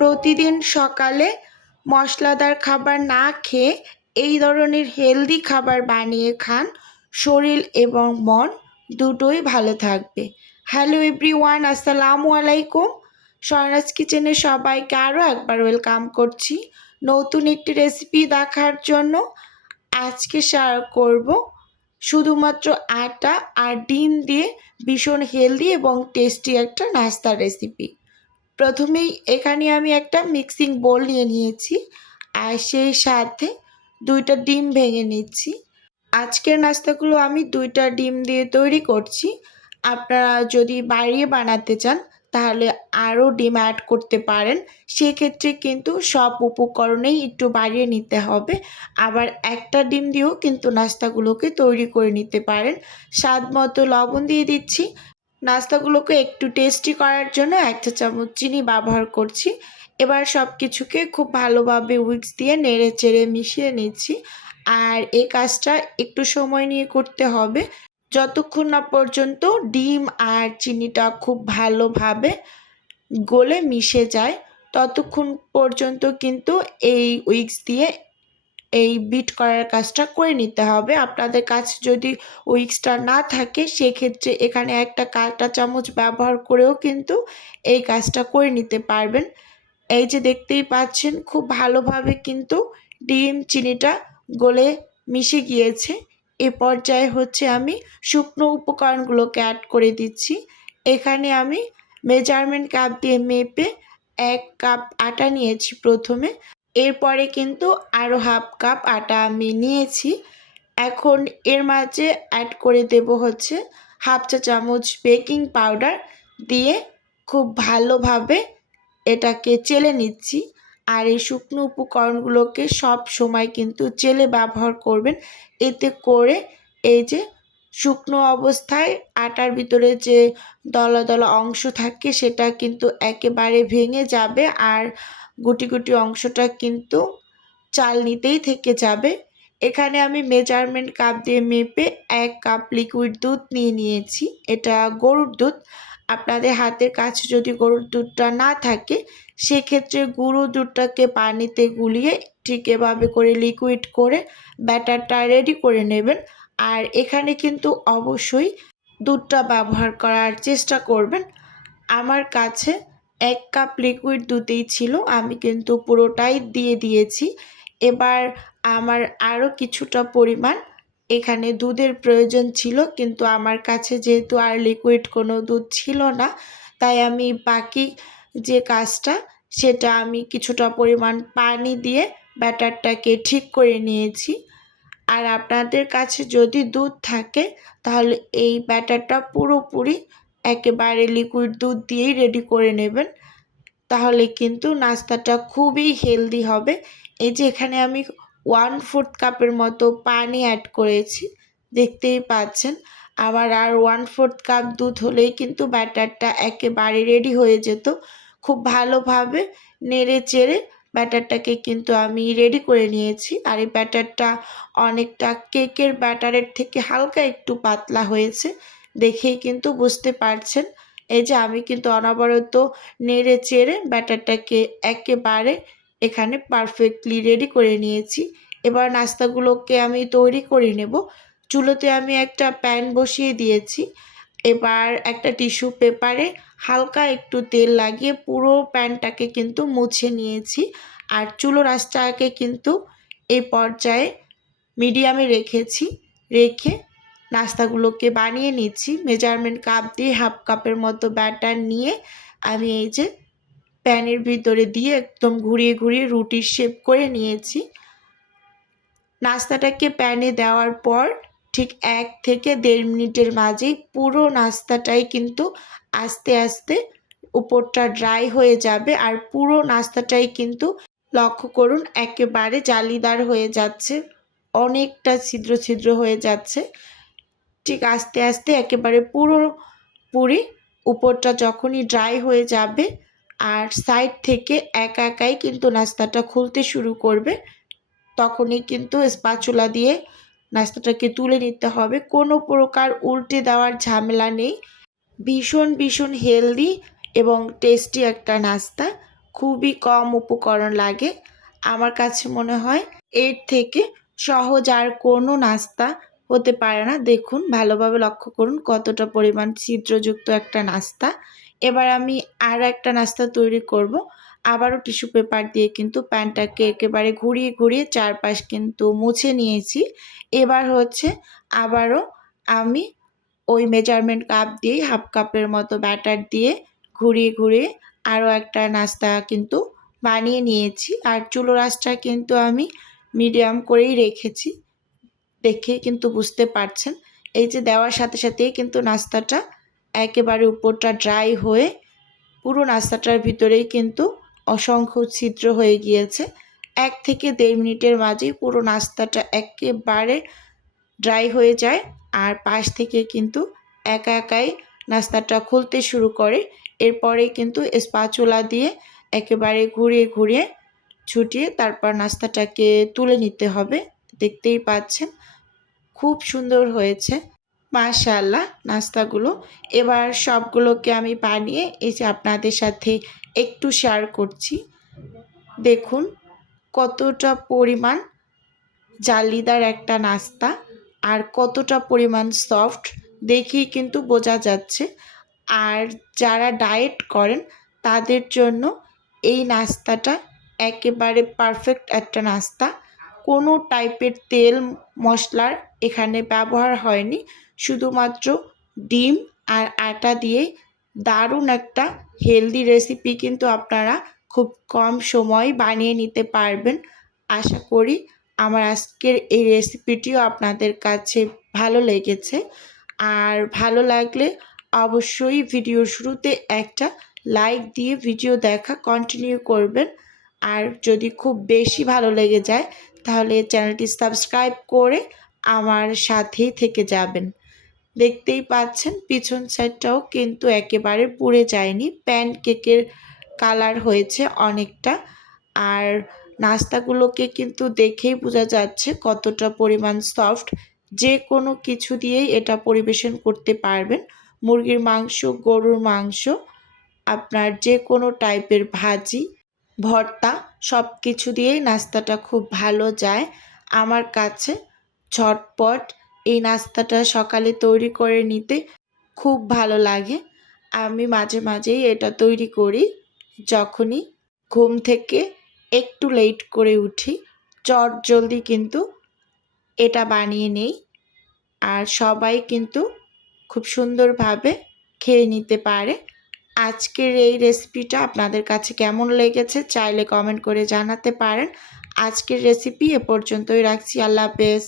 প্রতিদিন সকালে মশলাদার খাবার না খেয়ে এই ধরনের হেলদি খাবার বানিয়ে খান। শরীর এবং মন দুটোই ভালো থাকবে। হ্যালো এভরিওয়ান আসসালামু আলাইকুম। স্বরাজ কিচেনে সবাইকে আরও একবার ওয়েলকাম করছি নতুন একটি রেসিপি দেখার জন্য। আজকে শেয়ার করব শুধুমাত্র আটা আর ডিম দিয়ে ভীষণ হেলদি এবং টেস্টি একটা নাস্তার রেসিপি প্রথমেই এখানে আমি একটা মিক্সিং বোল নিয়ে নিয়েছি আর সেই সাথে দুইটা ডিম ভেঙে নিচ্ছি। আজকের নাস্তাগুলো আমি দুইটা ডিম দিয়ে তৈরি করছি। আপনারা যদি বাড়িয়ে বানাতে চান, তাহলে আরও ডিম অ্যাড করতে পারেন। সেক্ষেত্রে কিন্তু সব উপকরণেই একটু বাড়িয়ে নিতে হবে। আবার একটা ডিম দিয়েও কিন্তু নাস্তাগুলোকে তৈরি করে নিতে পারেন। স্বাদ মতো লবণ দিয়ে দিচ্ছি। নাস্তাগুলোকে একটু টেস্টি করার জন্য এক চা চামচ চিনি ব্যবহার করছি। এবার সব কিছুকে খুব ভালোভাবে উইক্স দিয়ে নেড়ে চেড়ে মিশিয়ে নিচ্ছি। আর এই কাজটা একটু সময় নিয়ে করতে হবে। যতক্ষণ না পর্যন্ত ডিম আর চিনিটা খুব ভালোভাবে গলে মিশে যায়, ততক্ষণ পর্যন্ত কিন্তু এই উইক্স দিয়ে এই বিট করার কাজটা করে নিতে হবে। আপনাদের কাছে যদি উইক্সটা না থাকে, সেক্ষেত্রে এখানে একটা কাঁটা চামচ ব্যবহার করেও কিন্তু এই কাজটা করে নিতে পারবেন। এই যে দেখতেই পাচ্ছেন, খুব ভালোভাবে কিন্তু ডিম চিনিটা গলে মিশে গিয়েছে। এ পর্যায়ে হচ্ছে আমি শুকনো উপকরণগুলোকে অ্যাড করে দিচ্ছি। এখানে আমি মেজারমেন্ট কাপ দিয়ে মেপে এক কাপ আটা নিয়েছি প্রথমে। এরপরে কিন্তু আরও হাফ কাপ আটা আমি নিয়েছি। এখন এর মাঝে অ্যাড করে দেব হচ্ছে হাফ চা চামচ বেকিং পাউডার দিয়ে খুব ভালোভাবে এটাকে চেলে নিচ্ছি। আর এই শুকনো উপকরণগুলোকে সব সময় কিন্তু চেলে ব্যবহার করবেন। এতে করে এই যে শুকনো অবস্থায় আটার ভিতরে যে দলা দলা অংশ থাকে সেটা কিন্তু একেবারে ভেঙে যাবে। আর গুটি গুটি অংশটা কিন্তু চাল নিতেই থেকে যাবে। এখানে আমি মেজারমেন্ট কাপ দিয়ে মেপে এক কাপ লিকুইড দুধ নিয়ে নিয়েছি। এটা গরুর দুধ। আপনাদের হাতের কাছে যদি গরুর দুধটা না থাকে, সেক্ষেত্রে গুঁড়ো দুধটাকে পানিতে গুলিয়ে ঠিক এভাবে করে লিকুইড করে ব্যাটারটা রেডি করে নেবেন। আর এখানে কিন্তু অবশ্যই দুধটা ব্যবহার করার চেষ্টা করবেন। আমার কাছে এক কাপ লিকুইড দুধেই ছিল, আমি কিন্তু পুরোটাই দিয়ে দিয়েছি। এবার আমার আরও কিছুটা পরিমাণ এখানে দুধের প্রয়োজন ছিল, কিন্তু আমার কাছে যেহেতু আর লিকুইড কোনো দুধ ছিল না, তাই আমি বাকি যে কাজটা, সেটা আমি কিছুটা পরিমাণ পানি দিয়ে ব্যাটারটাকে ঠিক করে নিয়েছি। আর আপনাদের কাছে যদি দুধ থাকে, তাহলে এই ব্যাটারটা পুরোপুরি একেবারে লিকুইড দুধ দিয়েই রেডি করে নেবেন। তাহলে কিন্তু নাস্তাটা খুবই হেলদি হবে। এই যে এখানে আমি ওয়ান ফোর্থ কাপের মতো পানি অ্যাড করেছি, দেখতেই পাচ্ছেন। আবার আর ওয়ান ফোর্থ কাপ দুধ হলেই কিন্তু ব্যাটারটা একেবারে রেডি হয়ে যেত। খুব ভালোভাবে নেড়ে চেড়ে ব্যাটারটাকে কিন্তু আমি রেডি করে নিয়েছি। আর এই ব্যাটারটা অনেকটা কেকের ব্যাটারের থেকে হালকা একটু পাতলা হয়েছে। দেখেই কিন্তু বুঝতে পারছেন। এই যে আমি কিন্তু অনবরত নেড়ে চেড়ে ব্যাটারটাকে একেবারে এখানে পারফেক্টলি রেডি করে নিয়েছি। এবার নাস্তাগুলোকে আমি তৈরি করে নেব। চুলোতে আমি একটা প্যান বসিয়ে দিয়েছি। এবার একটা টিস্যু পেপারে হালকা একটু তেল লাগিয়ে পুরো প্যানটাকে কিন্তু মুছে নিয়েছি। আর চুলো রাস্তাকে কিন্তু এই পর্যায়ে মিডিয়ামে রেখেছি। রেখে নাস্তাগুলোকে বানিয়ে নিচ্ছি। মেজারমেন্ট কাপ দিয়ে হাফ কাপের মতো ব্যাটার নিয়ে আমি এই যে প্যানের ভিতরে দিয়ে একদম ঘুরিয়ে ঘুরিয়ে রুটির শেপ করে নিয়েছি। নাস্তাটাকে প্যানে দেওয়ার পর ঠিক এক থেকে দেড় মিনিটের মাঝেই পুরো নাস্তাটাই কিন্তু আস্তে আস্তে উপরটা ড্রাই হয়ে যাবে আর পুরো নাস্তাটাই কিন্তু লক্ষ্য করুন একেবারে জালিদার হয়ে যাচ্ছে। অনেকটা ছিদ্র ছিদ্র হয়ে যাচ্ছে। ঠিক আস্তে আস্তে একেবারে পুরো পুরি উপরটা যখনই ড্রাই হয়ে যাবে আর সাইড থেকে একা একাই কিন্তু নাস্তাটা খুলতে শুরু করবে, তখনই কিন্তু স্পাচুলা দিয়ে নাস্তাটাকে তুলে নিতে হবে। কোনো প্রকার উল্টে দেওয়ার ঝামেলা নেই। ভীষণ ভীষণ হেলদি এবং টেস্টি একটা নাস্তা। খুবই কম উপকরণ লাগে। আমার কাছে মনে হয় এর থেকে সহজ আর কোনো নাস্তা হতে পারে না। দেখুন, ভালোভাবে লক্ষ্য করুন কতটা পরিমাণ ছিদ্রযুক্ত একটা নাস্তা। এবার আমি আর একটা নাস্তা তৈরি করব। আবারও টিস্যু পেপার দিয়ে কিন্তু প্যানটাকে একেবারে ঘুরিয়ে ঘুরিয়ে চারপাশ কিন্তু মুছে নিয়েছি। এবার হচ্ছে আবারও আমি ওই মেজারমেন্ট কাপ দিয়েই হাফ কাপের মতো ব্যাটার দিয়ে ঘুরিয়ে ঘুরিয়ে আরও একটা নাস্তা কিন্তু বানিয়ে নিয়েছি। আর চুলো রাসটা কিন্তু আমি মিডিয়াম করেই রেখেছি। দেখে কিন্তু বুঝতে পারছেন। এই যে দেওয়ার সাথে সাথেই কিন্তু নাস্তাটা একেবারে উপরটা ড্রাই হয়ে পুরো নাস্তাটার ভিতরেই কিন্তু অসংখ্য ছিদ্র হয়ে গিয়েছে। এক থেকে দেড় মিনিটের মাঝেই পুরো নাস্তাটা একেবারে ড্রাই হয়ে যায় আর পাশ থেকে কিন্তু একা একাই নাস্তাটা খুলতে শুরু করে। এরপরে কিন্তু স্পাচুলা দিয়ে একেবারে ঘুরিয়ে ঘুরিয়ে ছুটিয়ে তারপর নাস্তাটাকে তুলে নিতে হবে। দেখতেই পাচ্ছেন। খুব সুন্দর হয়েছে। মাশাল্লাহ নাস্তাগুলো। এবার সবগুলোকে আমি বানিয়ে এই যে আপনাদের সাথে একটু শেয়ার করছি। দেখুন, কতটা পরিমাণ জালিদার একটা নাস্তা আর কতটা পরিমাণ সফট দেখেই কিন্তু বোঝা যাচ্ছে। আর যারা ডায়েট করেন, তাদের জন্য এই নাস্তাটা একেবারে পারফেক্ট একটা নাস্তা। কোনো টাইপের তেল মশলার এখানে ব্যবহার হয়নি। শুধুমাত্র ডিম আর আটা দিয়ে দারুণ একটা হেলদি রেসিপি কিন্তু আপনারা খুব কম সময় বানিয়ে নিতে পারবেন। আশা করি আমার আজকের এই রেসিপিটিও আপনাদের কাছে ভালো লেগেছে। আর ভালো লাগলে অবশ্যই ভিডিও শুরুতে একটা লাইক দিয়ে ভিডিও দেখা কন্টিনিউ করবেন। আর যদি খুব বেশি ভালো লেগে যায় তাহলে চ্যানেলটি সাবস্ক্রাইব করে আমার সাথেই থেকে যাবেন। দেখতেই পাচ্ছেন, পিছন সাইডটাও কিন্তু একেবারে পুড়ে যায়নি। প্যান কেকের কালার হয়েছে অনেকটা। আর নাস্তাগুলোকে কিন্তু দেখেই বোঝা যাচ্ছে কতটা পরিমাণ সফট যে কোনো কিছু দিয়েই এটা পরিবেশন করতে পারবেন। মুরগির মাংস, গরুর মাংস, আপনার যে কোনো টাইপের ভাজি ভর্তা সব কিছু দিয়েই নাস্তাটা খুব ভালো যায়। আমার কাছে ঝটপট এই নাস্তাটা সকালে তৈরি করে নিতে খুব ভালো লাগে। আমি মাঝে মাঝেই এটা তৈরি করি যখনই ঘুম থেকে একটু লেট করে উঠি। চট জলদি কিন্তু এটা বানিয়ে নেই আর সবাই কিন্তু খুব সুন্দরভাবে খেয়ে নিতে পারে। আজকের এই রেসিপিটা আপনাদের কাছে কেমন লেগেছে চাইলে কমেন্ট করে জানাতে পারেন। আজকের রেসিপি এ পর্যন্তই রাখছি। আল্লাহ হাফেজ।